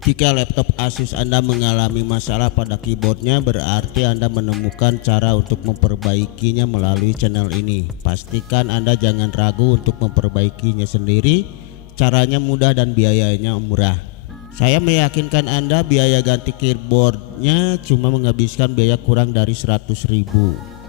Jika laptop Asus Anda mengalami masalah pada keyboardnya, berarti Anda menemukan cara untuk memperbaikinya melalui channel ini. Pastikan Anda jangan ragu untuk memperbaikinya sendiri. Caranya mudah dan biayanya murah. Saya meyakinkan Anda biaya ganti keyboardnya cuma menghabiskan biaya kurang dari 100.000.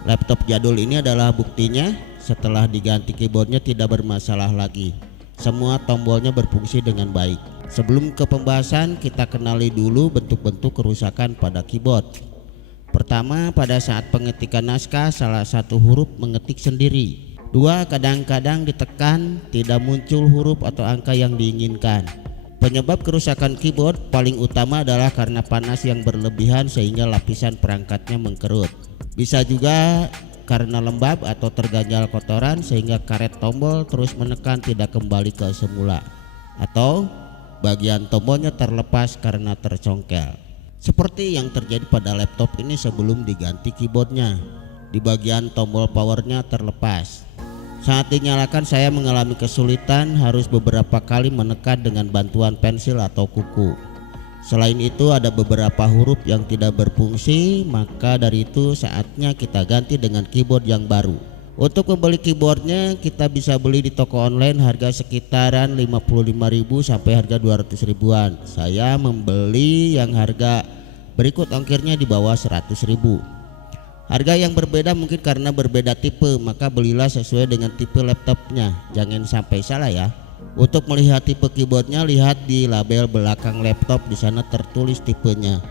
Laptop jadul ini adalah buktinya. Setelah diganti keyboardnya tidak bermasalah lagi. Semua tombolnya berfungsi dengan baik. Sebelum ke pembahasan, kita kenali dulu bentuk-bentuk kerusakan pada keyboard. Pertama, pada saat pengetikan naskah salah satu huruf mengetik sendiri. Dua, kadang-kadang ditekan tidak muncul huruf atau angka yang diinginkan. Penyebab kerusakan keyboard paling utama adalah karena panas yang berlebihan sehingga lapisan perangkatnya mengkerut. Bisa juga karena lembab atau terganjal kotoran sehingga karet tombol terus menekan tidak kembali ke semula, atau bagian tombolnya terlepas karena tercongkel. Seperti yang terjadi pada laptop ini sebelum diganti keyboardnya. Di bagian tombol powernya terlepas. Saat dinyalakan saya mengalami kesulitan, harus beberapa kali menekan dengan bantuan pensil atau kuku. Selain itu ada beberapa huruf yang tidak berfungsi, maka dari itu saatnya kita ganti dengan keyboard yang baru. Untuk membeli keyboardnya kita bisa beli di toko online harga sekitaran 55.000 sampai harga 200 ribuan. Saya membeli yang harga berikut ongkirnya di bawah 100.000. Harga yang berbeda mungkin karena berbeda tipe, maka belilah sesuai dengan tipe laptopnya. Jangan sampai salah ya. Untuk melihat tipe keyboardnya, lihat di label belakang laptop, di sana tertulis tipenya.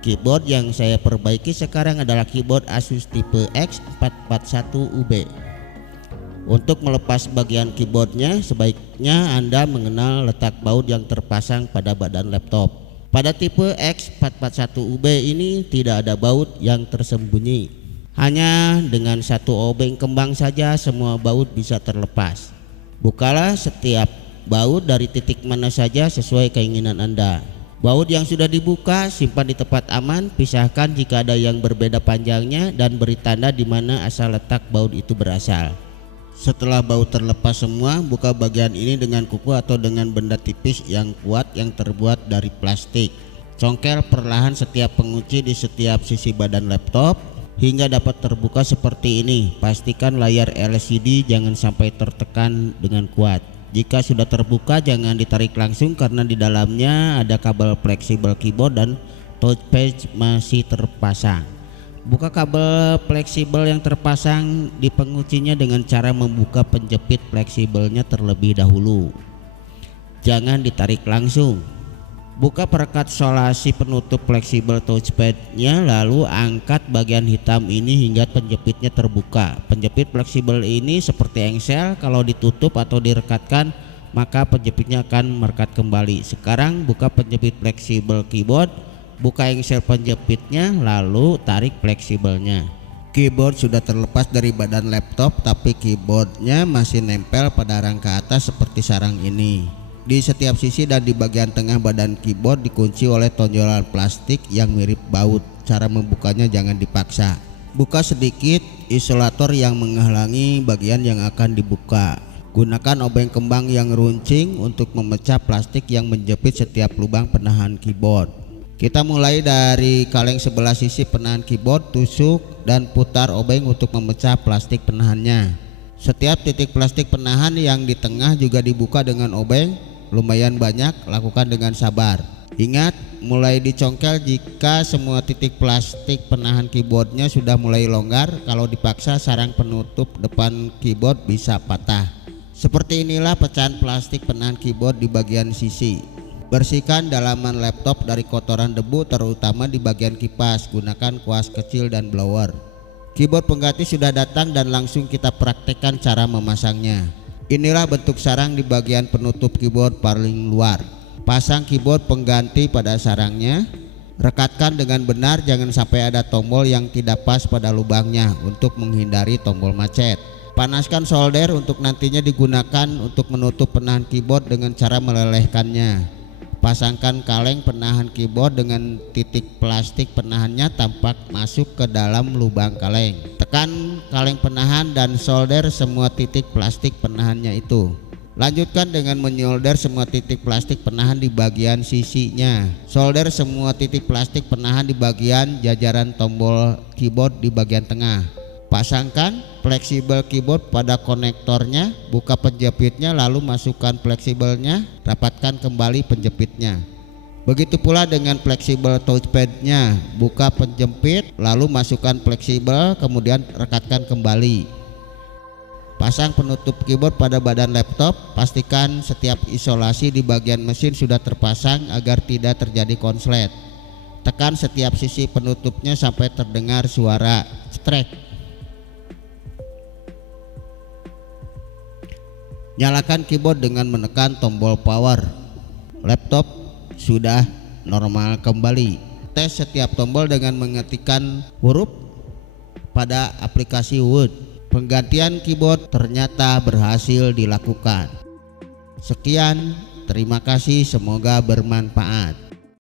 Keyboard yang saya perbaiki sekarang adalah keyboard Asus tipe X441UB. Untuk melepas bagian keyboardnya, sebaiknya Anda mengenal letak baut yang terpasang pada badan laptop. Pada tipe X441UB ini tidak ada baut yang tersembunyi. Hanya dengan satu obeng kembang saja semua baut bisa terlepas. Bukalah setiap baut dari titik mana saja sesuai keinginan Anda. Baut yang sudah dibuka simpan di tempat aman, pisahkan jika ada yang berbeda panjangnya dan beri tanda di mana asal letak baut itu berasal. Setelah baut terlepas semua, buka bagian ini dengan kuku atau dengan benda tipis yang kuat yang terbuat dari plastik. Congkel perlahan setiap pengunci di setiap sisi badan laptop hingga dapat terbuka seperti ini. Pastikan layar LCD jangan sampai tertekan dengan kuat. Jika sudah terbuka jangan ditarik langsung karena di dalamnya ada kabel fleksibel keyboard dan touchpad masih terpasang. Buka kabel fleksibel yang terpasang di penguncinya dengan cara membuka penjepit fleksibelnya terlebih dahulu. Jangan ditarik langsung. Buka perekat solasi penutup fleksibel touchpadnya, lalu angkat bagian hitam ini hingga penjepitnya terbuka. Penjepit fleksibel ini seperti engsel, kalau ditutup atau direkatkan maka penjepitnya akan merekat kembali. Sekarang buka penjepit fleksibel keyboard, buka engsel penjepitnya, lalu tarik fleksibelnya. Keyboard sudah terlepas dari badan laptop, tapi keyboardnya masih nempel pada rangka atas seperti sarang ini. Di setiap sisi dan di bagian tengah badan keyboard dikunci oleh tonjolan plastik yang mirip baut. Cara membukanya jangan dipaksa. Buka sedikit isolator yang menghalangi bagian yang akan dibuka. Gunakan obeng kembang yang runcing untuk memecah plastik yang menjepit setiap lubang penahan keyboard. Kita mulai dari kaleng sebelah sisi penahan keyboard, tusuk dan putar obeng untuk memecah plastik penahannya. Setiap titik plastik penahan yang di tengah juga dibuka dengan obeng. Lumayan banyak, lakukan dengan sabar. Ingat, mulai dicongkel jika semua titik plastik penahan keyboardnya sudah mulai longgar. Kalau dipaksa sarang penutup depan keyboard bisa patah. Seperti inilah pecahan plastik penahan keyboard di bagian sisi. Bersihkan dalaman laptop dari kotoran debu, terutama di bagian kipas. Gunakan kuas kecil dan blower. Keyboard pengganti sudah datang dan langsung kita praktekkan cara memasangnya. Inilah bentuk sarang di bagian penutup keyboard paling luar. Pasang keyboard pengganti pada sarangnya. Rekatkan dengan benar, jangan sampai ada tombol yang tidak pas pada lubangnya untuk menghindari tombol macet. Panaskan solder untuk nantinya digunakan untuk menutup penahan keyboard dengan cara melelehkannya. Pasangkan kaleng penahan keyboard dengan titik plastik penahannya tampak masuk ke dalam lubang kaleng. Tekan kaleng penahan dan solder semua titik plastik penahannya itu. Lanjutkan dengan menyolder semua titik plastik penahan di bagian sisinya. Solder semua titik plastik penahan di bagian jajaran tombol keyboard di bagian tengah. Pasangkan fleksibel keyboard pada konektornya, buka penjepitnya lalu masukkan fleksibelnya, rapatkan kembali penjepitnya. Begitu pula dengan fleksibel touchpadnya, buka penjepit lalu masukkan fleksibel kemudian rekatkan kembali. Pasang penutup keyboard pada badan laptop, pastikan setiap isolasi di bagian mesin sudah terpasang agar tidak terjadi konslet. Tekan setiap sisi penutupnya sampai terdengar suara strek. Nyalakan keyboard dengan menekan tombol power. Laptop sudah normal kembali. Tes setiap tombol dengan mengetikkan huruf pada aplikasi Word. Penggantian keyboard ternyata berhasil dilakukan. Sekian, terima kasih, semoga bermanfaat.